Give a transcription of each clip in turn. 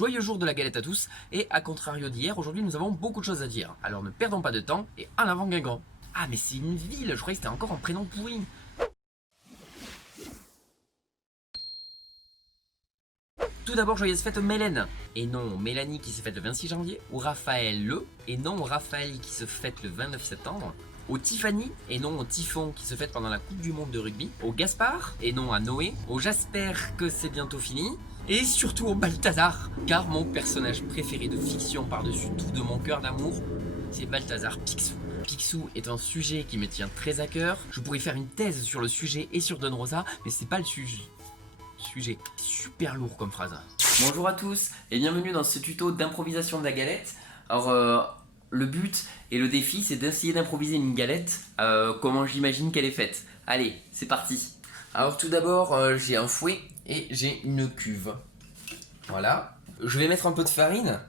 Joyeux jour de la galette à tous, et à contrario d'hier, aujourd'hui nous avons beaucoup de choses à dire. Alors ne perdons pas de temps, et en avant Guingamp. Ah mais c'est une ville, je croyais que c'était encore un prénom pourri. Tout d'abord, joyeuse fête Mélène, et non Mélanie qui se fête le 26 janvier, ou Raphaël le, et non Raphaël qui se fête le 29 septembre, au Tiffany, et non au Typhon qui se fête pendant la Coupe du Monde de rugby, au Gaspard, et non à Noé, au Jasper que c'est bientôt fini, et surtout au Balthazar, car mon personnage préféré de fiction par-dessus tout de mon cœur d'amour, c'est Balthazar Picsou. Picsou est un sujet qui me tient très à cœur, je pourrais faire une thèse sur le sujet et sur Don Rosa, mais c'est pas le sujet. Super lourd comme phrase. Bonjour à tous et bienvenue dans ce tuto d'improvisation de la galette. Alors le but et le défi c'est d'essayer d'improviser une galette comment j'imagine qu'elle est faite. Allez, c'est parti. Alors tout d'abord j'ai un fouet et j'ai une cuve. Voilà. Je vais mettre un peu de farine.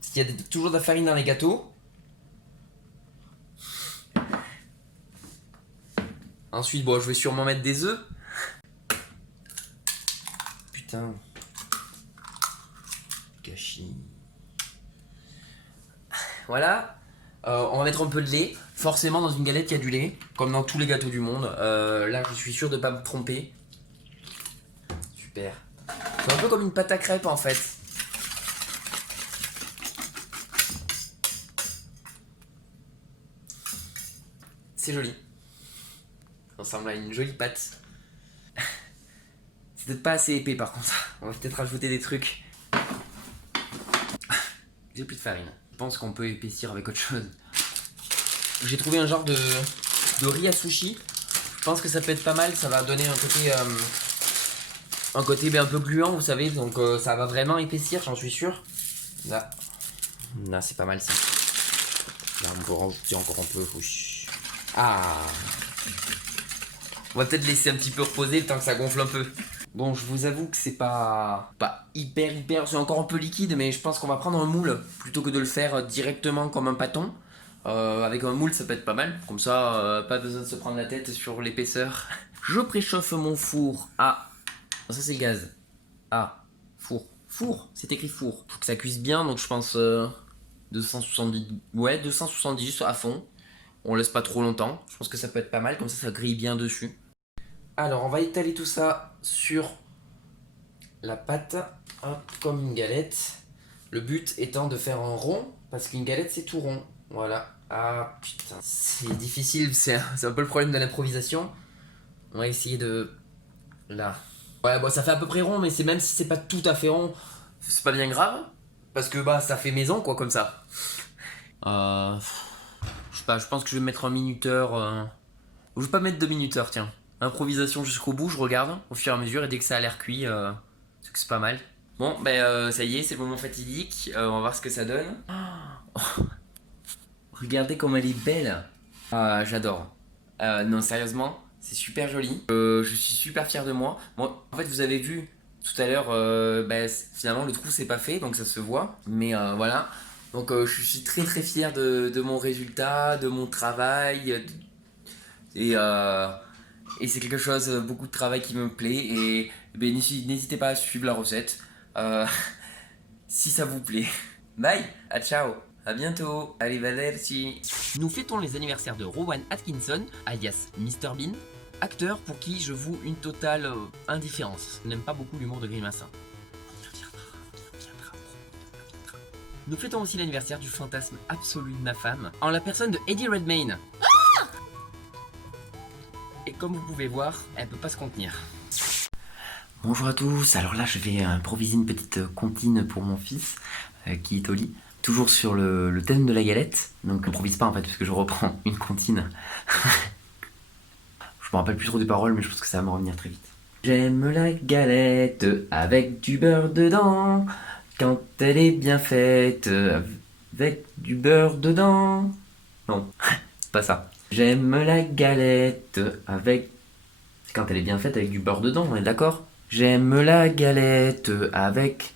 Parce qu'il y a toujours de la farine dans les gâteaux. Ensuite bon, je vais sûrement mettre des œufs. Putain. Gâchis. Voilà. On va mettre un peu de lait. Forcément, dans une galette, il y a du lait. Comme dans tous les gâteaux du monde. Là, je suis sûr de ne pas me tromper. Super. C'est un peu comme une pâte à crêpes, en fait. C'est joli. Ça ressemble à une jolie pâte. C'est peut-être pas assez épais, par contre. On va peut-être rajouter des trucs. J'ai plus de farine. Je pense qu'on peut épaissir avec autre chose. J'ai trouvé un genre de riz à sushi. Je pense que ça peut être pas mal. Ça va donner un côté un peu gluant, vous savez. Donc ça va vraiment épaissir, j'en suis sûr. Là, c'est pas mal ça. Là, on peut rajouter encore un peu. Ah. On va peut-être laisser un petit peu reposer le temps que ça gonfle un peu. Bon, je vous avoue que c'est pas hyper, c'est encore un peu liquide, mais je pense qu'on va prendre un moule plutôt que de le faire directement comme un pâton. Avec un moule, ça peut être pas mal. Comme ça, pas besoin de se prendre la tête sur l'épaisseur. Je préchauffe mon four à... Ça, c'est le gaz. Ah, four. Four, c'est écrit four. Faut que ça cuise bien, donc je pense 270... Ouais, 270 à fond. On laisse pas trop longtemps. Je pense que ça peut être pas mal, comme ça grille bien dessus. Alors, on va étaler tout ça sur la pâte, hop, comme une galette. Le but étant de faire un rond, parce qu'une galette, c'est tout rond. Voilà. Ah, putain, c'est difficile, c'est un peu le problème de l'improvisation. On va essayer de... Là. Ouais, bon, ça fait à peu près rond, mais c'est même si c'est pas tout à fait rond, c'est pas bien grave. Parce que, bah, ça fait maison, quoi, comme ça. Je sais pas, je pense que je vais mettre un minuteur... Je vais pas mettre 2 minuteurs, tiens. Improvisation jusqu'au bout, je regarde au fur et à mesure et dès que ça a l'air cuit, c'est pas mal. Bon, ben ça y est, c'est le moment fatidique. On va voir ce que ça donne. Oh, regardez comme elle est belle. Ah, j'adore. Non, sérieusement, c'est super joli. Je suis super fier de moi. Bon, en fait, vous avez vu tout à l'heure, finalement, le trou c'est pas fait, donc ça se voit. Mais voilà. Donc, je suis très très fier de mon résultat, de mon travail. Et c'est quelque chose, beaucoup de travail qui me plaît. Et ben, n'hésitez pas à suivre la recette si ça vous plaît. Bye, à ciao, à bientôt, arrivederci. Nous fêtons les anniversaires de Rowan Atkinson, alias Mr Bean, acteur pour qui je voue une totale indifférence. Je n'aime pas beaucoup l'humour de Grimassin. On y reviendra. Nous fêtons aussi l'anniversaire du fantasme absolu de ma femme, en la personne de Eddie Redmayne. Et comme vous pouvez voir, elle peut pas se contenir. Bonjour à tous, alors là je vais improviser une petite comptine pour mon fils qui est au lit. Toujours sur le thème de la galette, donc j'improvise pas en fait parce que je reprends une comptine. Je me rappelle plus trop des paroles mais je pense que ça va me revenir très vite. J'aime la galette avec du beurre dedans, quand elle est bien faite avec du beurre dedans. Non, c'est pas ça. J'aime la galette avec... C'est quand elle est bien faite avec du beurre dedans, on est d'accord? J'aime la galette avec...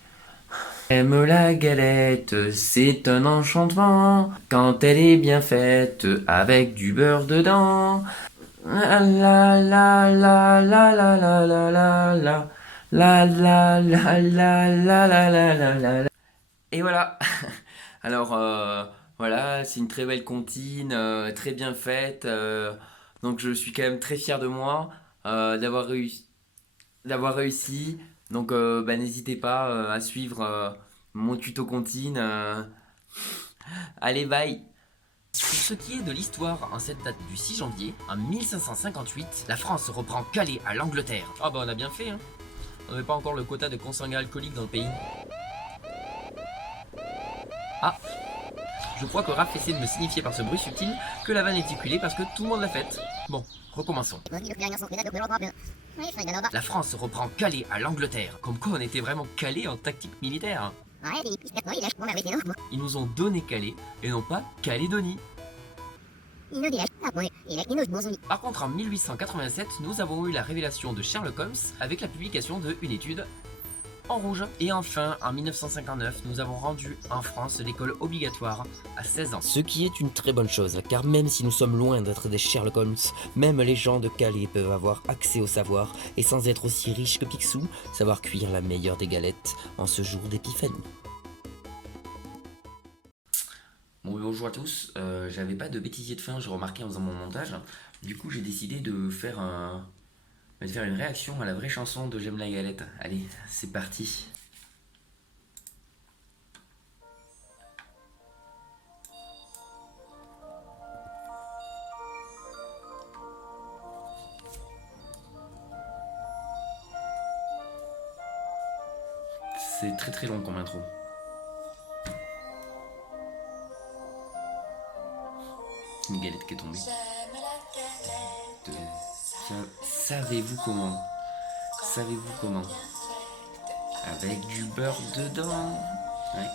J'aime la galette, c'est un enchantement. Quand elle est bien faite avec du beurre dedans. La la la la la la la la la. La la la la la la la la la. Et voilà. Alors voilà, c'est une très belle comptine, très bien faite. Donc je suis quand même très fier de moi d'avoir réussi. Donc bah, n'hésitez pas à suivre mon tuto comptine. Allez, bye. Pour ce qui est de l'histoire, en cette date du 6 janvier, en 1558, la France reprend Calais à l'Angleterre. Ah bah on a bien fait, hein. On n'avait pas encore le quota de consanguins alcooliques dans le pays. Ah, je crois que Raph essaie de me signifier par ce bruit subtil que la vanne est éculée parce que tout le monde l'a faite. Bon, recommençons. La France reprend Calais à l'Angleterre, comme quoi on était vraiment calés en tactique militaire. Ils nous ont donné Calais et non pas Calédonie. Par contre, en 1887, nous avons eu la révélation de Sherlock Holmes avec la publication de Une étude en rouge. Et enfin, en 1959, nous avons rendu en France l'école obligatoire à 16 ans. Ce qui est une très bonne chose, car même si nous sommes loin d'être des Sherlock Holmes, même les gens de Calais peuvent avoir accès au savoir, et sans être aussi riches que Picsou, savoir cuire la meilleure des galettes en ce jour d'épiphanie. Bon, bonjour à tous, j'avais pas de bêtisier de fin, j'ai remarqué en faisant mon montage. Du coup, j'ai décidé de faire une réaction à la vraie chanson de J'aime la galette. Allez, c'est parti. C'est très très long comme intro. Une galette qui est tombée. Savez-vous comment? Savez-vous comment? Avec du beurre dedans. Ouais.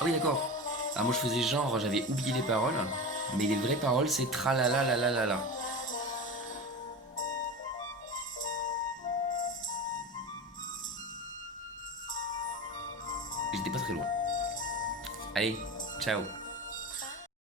Ah oui, d'accord. Ah, moi je faisais genre, j'avais oublié les paroles. Mais les vraies paroles, c'est tralala la la la la. J'étais pas très loin. Allez, ciao.